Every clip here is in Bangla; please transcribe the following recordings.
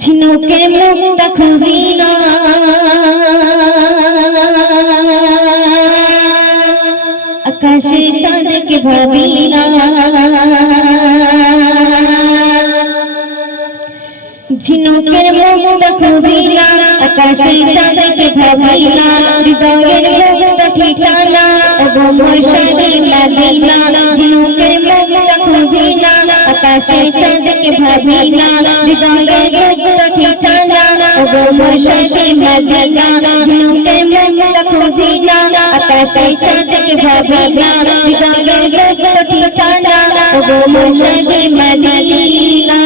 ঝিনুকের মুক্তা খুঁজি না, আকাশে চাঁদকে ভাবি না। ঝিনুকের মুক্তা খুঁজি না, আকাশে চাঁদকে ভাবি না। হৃদয়ের মুক্তা ঠিকানা ওগো মুর্শিদে মদিনা। ঝিনুকের মুক্তা খুঁজি না, আকাশে চাঁদকে ভাবি না। হৃদয়ের মুক্তা ঠিকানা ওগো মুর্শিদে মদিনা। ঝিনুকের মুক্তা খুঁজি না, আকাশে চাঁদকে ভাবি না। হৃদয়ের মুক্তা ঠিকানা ওগো মুর্শিদে মদিনা।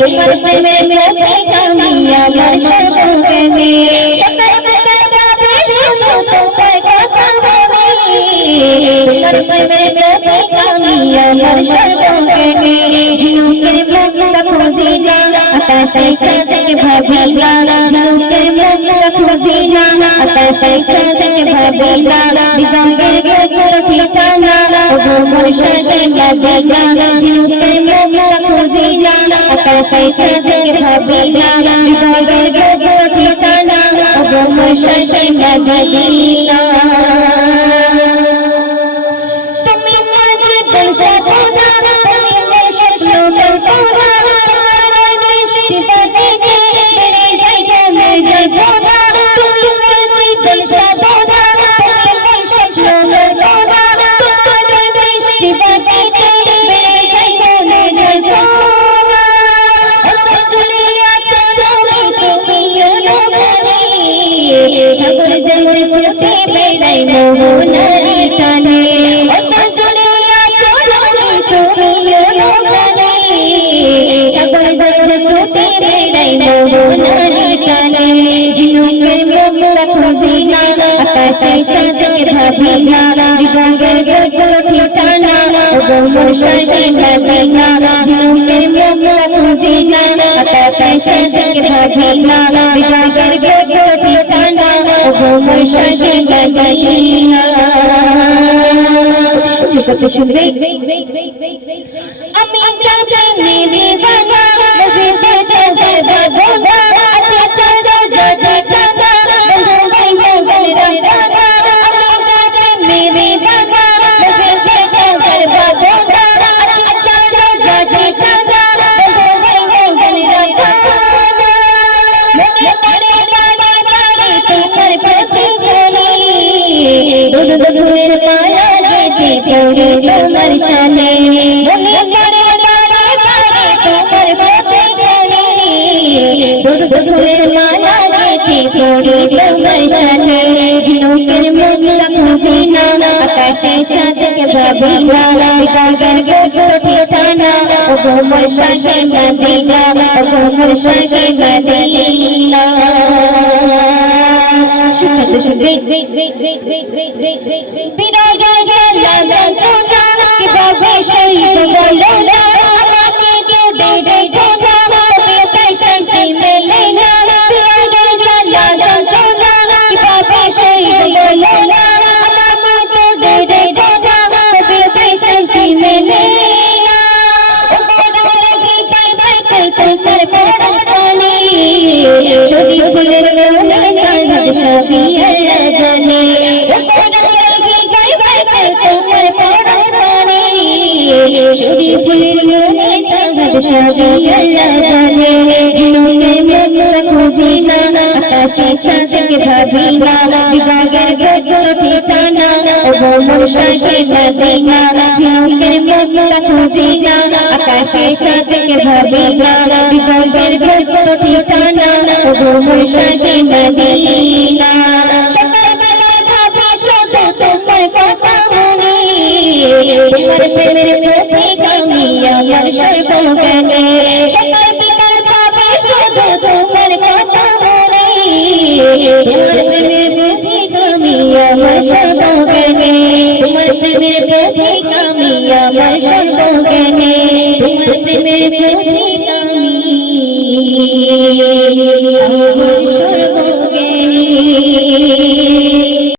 তোমার প্রেমের মধ্যে আমি আমার সর্বঙ্গে তোমার প্রেমের মধ্যে আমি আমার সর্বঙ্গে। ঝিনুকের মুক্তা খুঁজি না, আকাশে চাঁদকে ভাবি না। ঝিনুকের মুক্তা খুঁজি না, আকাশে চাঁদকে ভাবি না। হৃদয়ের মুক্তা ঠিকানা ওগো মুর্শিদে মদিনা। ঝিনুকের মুক্তা খুঁজি না, আকাশে চাঁদকে ভাবি না। হৃদয়ের মুক্তা ঠিকানা ওগো মুর্শিদে মদিনা। তুমি আমার দিল সপনা, তুমি আমার স্বপ্ন কল্পনা। তোমার মিষ্টি বাণী বেড়ে যায় জমে যায় ভোলা। তুমি আমার দিল সপনা, তুমি আমার স্বপ্ন কল্পনা। তোমার মিষ্টি বাণী বেড়ে যায় জমে যায় ভোলা। সাগর যেমন ছুটে বেড়াই মোহনার টানে, সাগর যেমন ছুটে বেড়াই মোহনার টানে। ঝিনুকের মুক্তা খুঁজি না, আকাশে চাঁদকে ভাবি না। হৃদয়ের মুক্তা ঠিকানা ওগো মুর্শিদে মদিনা। ঝিনুকের মুক্তা খুঁজি না, আকাশে চাঁদকে ভাবি না। হৃদয়ের মুক্তা ঠিকানা ওগো মুর্শিদে মদিনা। আমি চাঁদে মেরে বানা ফুলের মালা গেঁথে পড়ে তোমার শানে। মনে পড়ে বারে বারে তোমার পথে গেলে। ফুলের মালা গেঁথে পড়ে তোমার শানে। ঝিনুকের মুক্তা খুঁজি না, আকাশে চাঁদকে ভাবি না। হৃদয়ের মুক্তা ঠিকানা ওগো মুর্শিদে মদিনা। ওগো মুর্শিদে মদিনা। ফুলের জানে ফুলের মনে চাঁদ সবই আল্লাহ জানে। ঝিনুকের মুক্তা খুঁজি না, আকাশে চাঁদকে ভাবি না। হৃদয়ের মুক্তা ঠিকানা ওগো মুর্শিদে মদিনা। ঝিনুকের মুক্তা খুঁজি না, আকাশে চাঁদকে ভাবি না। হৃদয়ের মুক্তা ঠিকানা ওগো মুর্শিদে মদিনা। তোমার প্রেমের প্রতীক আমি আমার সর্বঙ্গে। সকাল বিকাল ভাবি শুধু তোমার কথা মনে। তোমার প্রেমের প্রতীক আমি আমার সর্বঙ্গে। তোমার প্রেমের প্রতীক আমি আমার সর্বঙ্গে। তোমার প্রেমের প্রতীক আমি আমার সর্বঙ্গে।